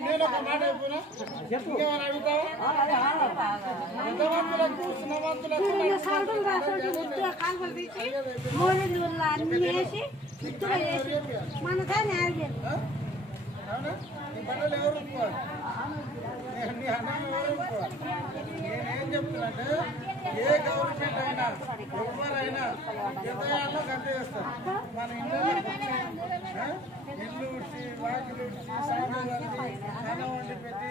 నేను ఒక మాట అయిపోయినా ఇంకేమైనా అడుగుతావు పెద్దవంతులకు చిన్నవంతులకు నీ బట్టలు ఎవరు ఒప్పుకోవాలి నీ అన్నం ఎవరు ఒప్పుకోవాలి నేనేం చెప్తున్నంటే ఏ గవర్నమెంట్ అయినా ఎవరైనా ఎంతయాలో గంట చేస్తారు మన ఇల్లు ఉడిచి వాకిలు ఉడిచి సాగు అన్నం వండి పెట్టి